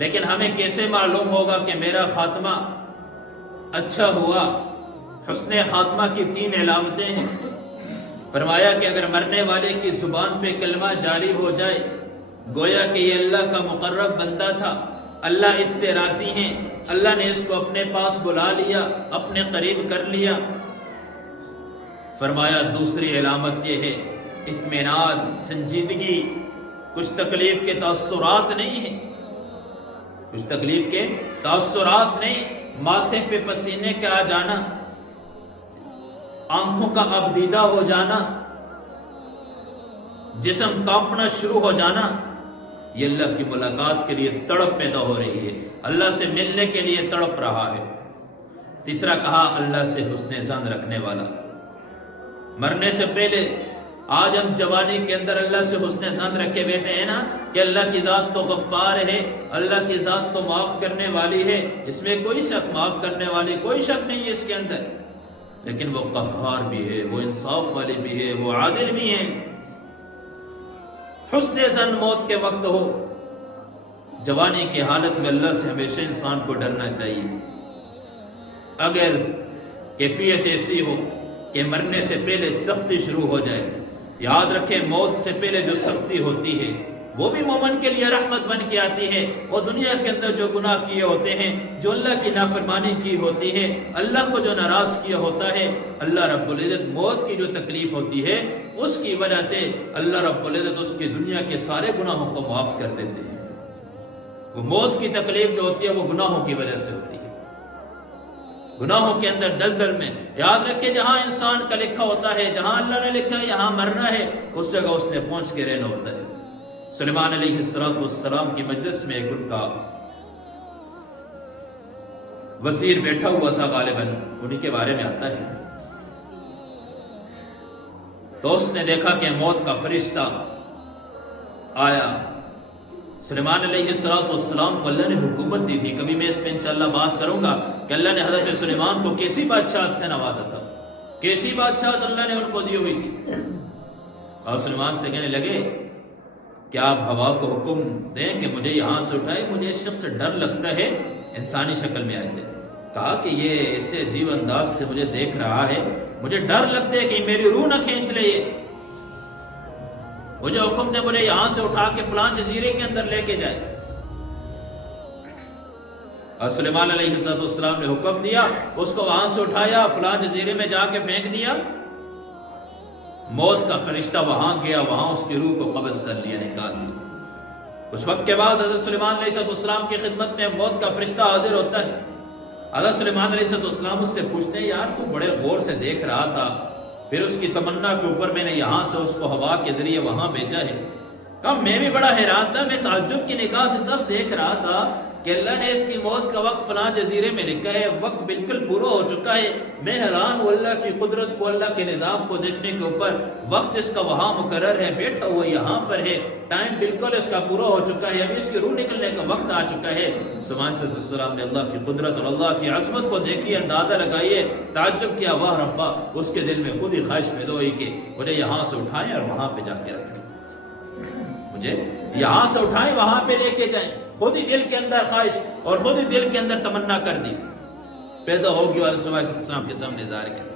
لیکن ہمیں کیسے معلوم ہوگا کہ میرا خاتمہ اچھا ہوا؟ حسن خاتمہ کی 3 علامتیں ہیں۔ فرمایا کہ اگر مرنے والے کی زبان پہ کلمہ جاری ہو جائے، گویا کہ یہ اللہ کا مقرب بندہ تھا، اللہ اس سے راضی ہیں، اللہ نے اس کو اپنے پاس بلا لیا، اپنے قریب کر لیا۔ فرمایا دوسری علامت یہ ہے اطمینان، سنجیدگی، کچھ تکلیف کے تاثرات نہیں ہیں، کچھ تکلیف کے تاثرات نہیں، ماتھے پہ پسینے کا آ جانا، آنکھوں کا اب دیدہ ہو جانا، جسم کانپنا شروع ہو جانا، یہ اللہ کی ملاقات کے لیے تڑپ پیدا ہو رہی ہے، اللہ سے ملنے کے لیے تڑپ رہا ہے۔ تیسرا کہا اللہ سے حسن ظن رکھنے والا۔ مرنے سے پہلے آج ہم جوانی کے اندر اللہ سے حسن ظن رکھے بیٹھے ہیں نا کہ اللہ کی ذات تو غفار ہے، اللہ کی ذات تو معاف کرنے والی ہے، اس میں کوئی شک، معاف کرنے والی کوئی شک نہیں ہے اس کے اندر، لیکن وہ قہار بھی ہے، وہ انصاف والی بھی ہے، وہ عادل بھی ہے۔ حسن ظن موت کے وقت ہو، جوانی کی حالت میں اللہ سے ہمیشہ انسان کو ڈرنا چاہیے۔ اگر کیفیت ایسی ہو کہ مرنے سے پہلے سختی شروع ہو جائے، یاد رکھیں موت سے پہلے جو سختی ہوتی ہے وہ بھی مومن کے لیے رحمت بن کے آتی ہے۔ وہ دنیا کے اندر جو گناہ کیے ہوتے ہیں، جو اللہ کی نافرمانی کی ہوتی ہے، اللہ کو جو ناراض کیا ہوتا ہے، اللہ رب العزت موت کی جو تکلیف ہوتی ہے اس کی وجہ سے اللہ رب العزت اس کی دنیا کے سارے گناہوں کو معاف کر دیتے ہیں۔ وہ موت کی تکلیف جو ہوتی ہے وہ گناہوں کی وجہ سے ہوتی ہے، گناہوں کے اندر دلدل میں۔ یاد رکھیں جہاں انسان کا لکھا ہوتا ہے، جہاں اللہ نے لکھا ہے یہاں مرنا ہے، اس جگہ اس نے پہنچ کے رہنا ہوتا ہے۔ سلیمان علیہ السلام کی مجلس میں ایک ان کا وزیر بیٹھا ہوا تھا، غالباً انہی کے بارے میں آتا ہے۔ تو اس نے دیکھا کہ موت کا فرشتہ آیا۔ سلیمان علیہ السلام کو اللہ نے حکومت دی تھی، کبھی میں اس پہ انشاءاللہ بات کروں گا کہ اللہ نے حضرت سلیمان کو کیسی بادشاہت سے نوازا تھا، کیسی بادشاہت اللہ نے ان کو دی ہوئی تھی۔ اور سلیمان سے کہنے لگے کہ آپ ہوا کو حکم دیں کہ مجھے یہاں سے اٹھائے، مجھے اس شخص سے ڈر لگتا ہے، انسانی شکل میں آئے تھے۔ کہا کہ یہ ایسے عجیب انداز سے مجھے دیکھ رہا ہے، مجھے ڈر لگتا ہے کہ میری روح نہ کھینچ لے، مجھے حکم دے مجھے یہاں سے اٹھا کے فلان جزیرے کے اندر لے کے جائے۔ اور سلیمان علیہ السلام نے حکم دیا، اس کو وہاں سے اٹھایا، فلان جزیرے میں جا کے پھینک دیا۔ موت کا فرشتہ وہاں گیا، وہاں اس کی روح کو قبض کر لیا، نکال لیا۔ کچھ وقت کے بعد حضرت سلیمان علیہ السلام کی خدمت میں موت کا فرشتہ حاضر ہوتا ہے۔ حضرت سلیمان علیہ السلام اس سے پوچھتے ہیں یار تو بڑے غور سے دیکھ رہا تھا، پھر اس کی تمنا کے اوپر میں نے یہاں سے اس کو ہوا کے ذریعے وہاں بھیجا ہے۔ کہا میں بھی بڑا حیران تھا، میں تعجب کی نگاہ سے تب دیکھ رہا تھا کہ اللہ نے اس کی موت کا وقت فلاں جزیرے میں لکھا ہے، وقت بالکل پورا ہو چکا ہے۔ میں حیران ہوں اللہ کی قدرت کو، اللہ کے نظام کو دیکھنے کے اوپر، وقت اس کا وہاں مقرر ہے، بیٹھا ہوا یہاں پر ہے، ٹائم بالکل اس کا پورا ہو چکا ہے، ابھی اس کی روح نکلنے کا وقت آ چکا ہے۔ سلیمان علیہ السلام نے اللہ کی قدرت اور اللہ کی عظمت کو دیکھی، اندازہ لگائیے، تعجب کیا، واہ ربا، اس کے دل میں خود ہی خواہش پیدا ہوئی کہ مجھے یہاں سے اٹھائیں اور وہاں پہ جا کے رکھیں، مجھے یہاں سے اٹھائیں وہاں پہ لے کے جائیں۔ خود ہی دل کے اندر خواہش اور خود ہی دل کے اندر تمنا کر دی، پیدا ہوگی، علیہ السلام کے سامنے ظاہر کر